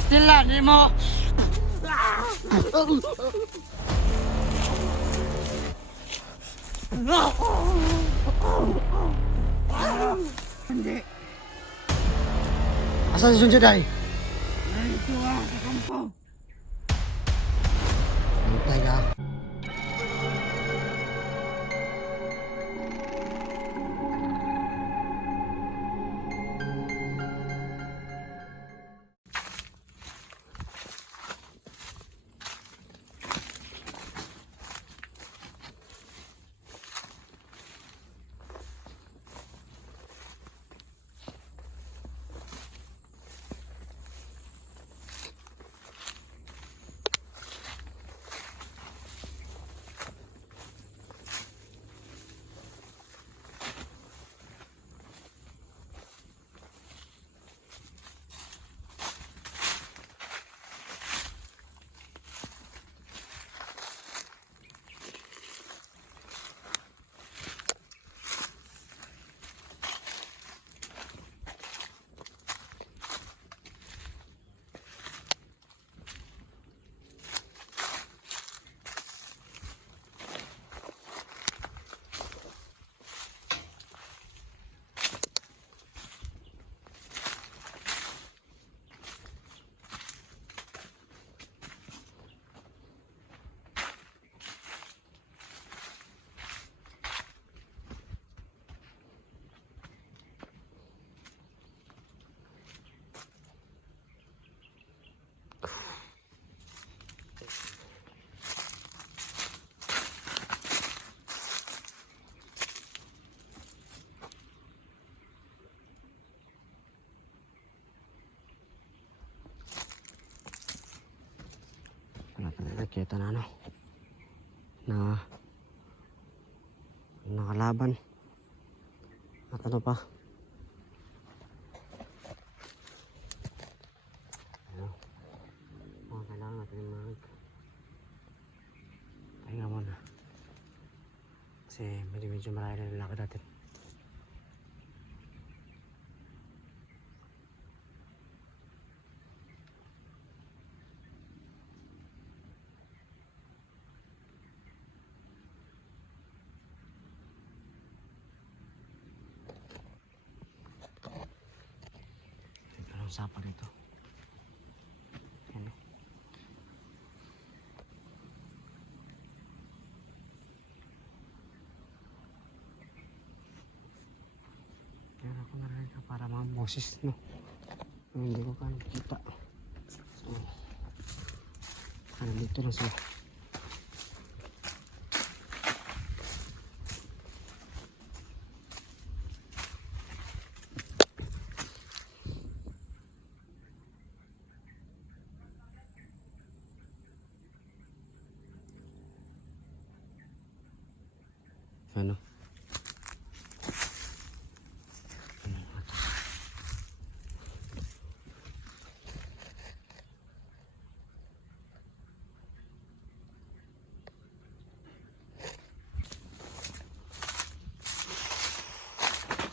Stella, di mo. Hindi. Asan si Sunjaday? Narito ka sa kampo. Hintay ka. Wala pa na nakita na ano. Na nakalaban. At ano pa? Ano? Kailangan natin yung mga pahinga muna. Kasi medyo marami na nilakad natin. Anong sapa dito? Ano? Kaya ako narinig ka para mga boses, no? Hindi ko kaya nakita. So, dito lang sila. Ano?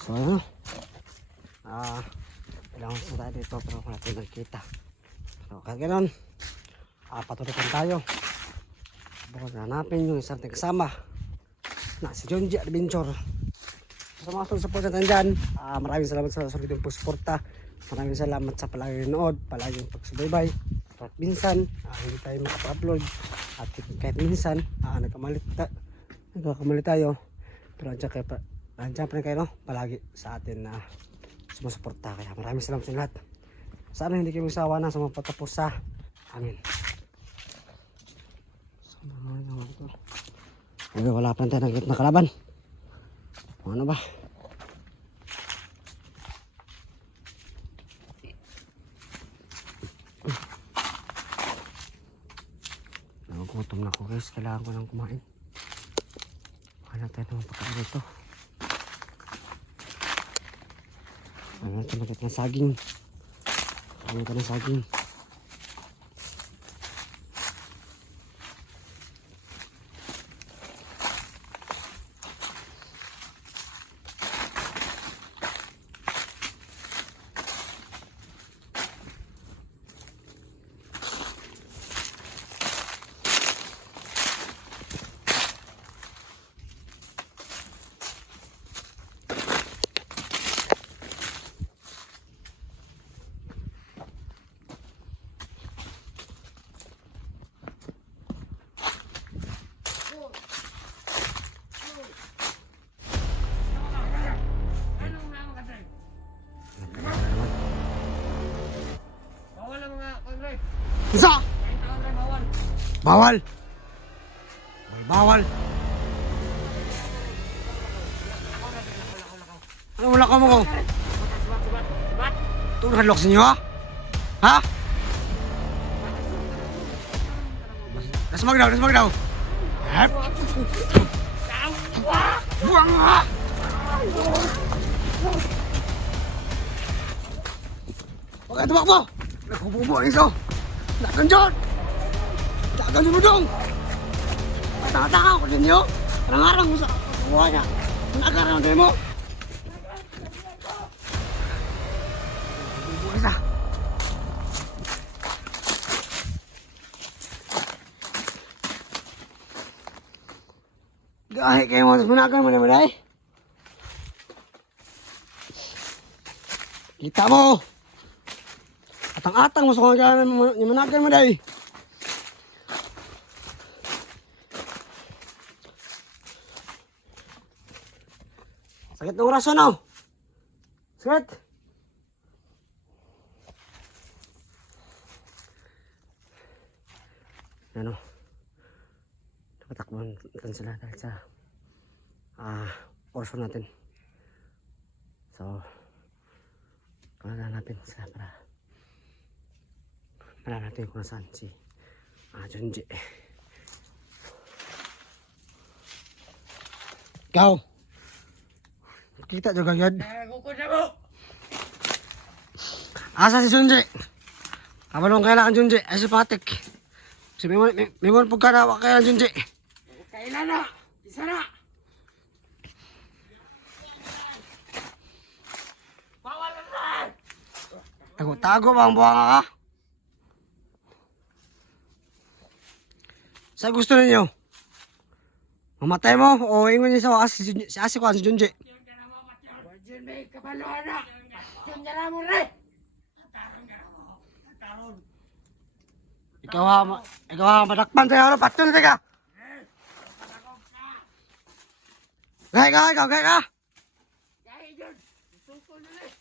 So ano? Kailangan sa tayo dito pero kung natin nagkita. So kaya ganoon, patuloy tayo. Bukod hanapin yung isang kasama na si Jonji Adventure. Sa mga support natin dyan, maraming salamat sa solidong suporta. Maraming salamat sa palaging nood, palaging pagsubaybay. At minsan, hindi tayo makapa-upload. At kahit minsan, nagkakamali tayo. Pero andyan pa rin kayo, no? Palagi sa atin na sumusuporta. Kaya maraming salamat sa lahat. Sana hindi kayo magsawa na sa mga patapos sa amin. Wala pa tayo nakikita na kalaban. Ano ba? Nagugutom na ako guys. Kailangan ko nang kumain. Wala tayo naman pagkain dito. Wala tayo nakikita ng saging. Wala tayo ng saging. Isa! Bawal! Bawal! Ano wala ka mo ko? Ito hadlock sa inyo ha? Ha? Dasmag daw! Hep! Buang ha! Huwag ka tumakbo! Nagkububo ang iso! Dagan dyan! Dagan dyan mo dong! Tanga-tanga ako ninyo! Parang-arang mo sa kuha niya! Nag-arang din mo! Nagkububo isa! Gahi kayo mo! Managan mo naman ay! Kita mo! Atang-atang mo sa kanya managan mo dahi! Sakit ng oraso no? Sakit! Ano? Nakatakbuhan natin sila dahil sa oraso natin. So, kailangan natin sila para natin kung nasaan si Junji. Ikaw! Kita juga yan. Asa si Junji? Kabalong kailangan Junji. Ay si Patik. Si Mimon po ka na kailangan Junji. Kailan na! Isa na! Bawal na! Tago ba ang buhanga ka? Sa gusto ninyo? Mamatay mo o ingon niyo sa si Asi ko si Junji? Diyan may kabaluhan na! Diyan na mo rin! Ikaw ha, madakpan tayo, patun tayo ka! Gaya ka! Gaya dyan! Suko na rin!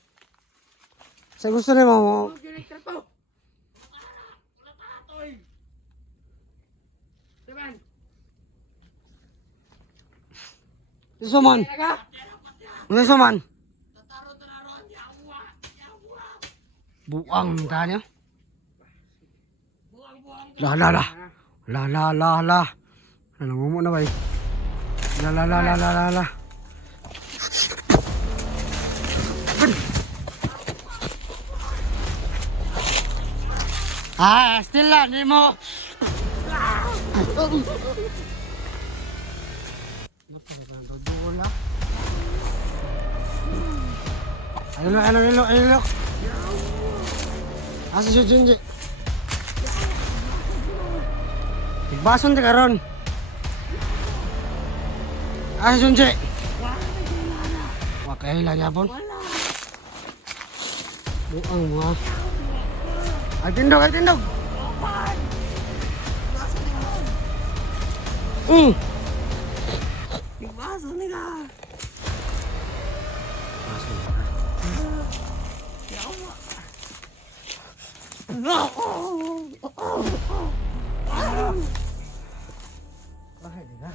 Sa gusto niyo mo? Diyan ay trapo! Diban! Suman! Ano suman? Buang tayo niyo? La. Nanungumo na ba eh? La. Still lang, di mo. Ayun. Asa si Junji? Igbason di karon. Asa si Junji? Wakailan niya pon? Buang mo ha. Ay tindog. Igbaso ni ka! Bakit di ka?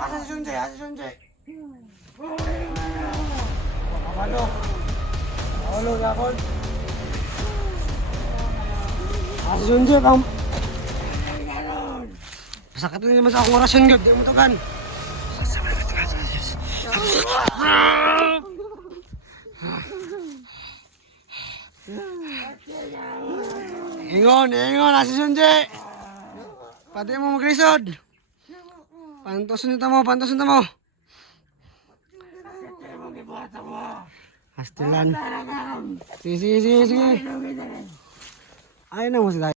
Asa si Junji? Halo yapon. Asa si Junji bang? Sakit na naman sa akong orasyon gud, di mo to kan. Ingon, asa si Junji? Pati mo maglisod. Pantosun mo. Hastilan. Sige. Ay na mo sila.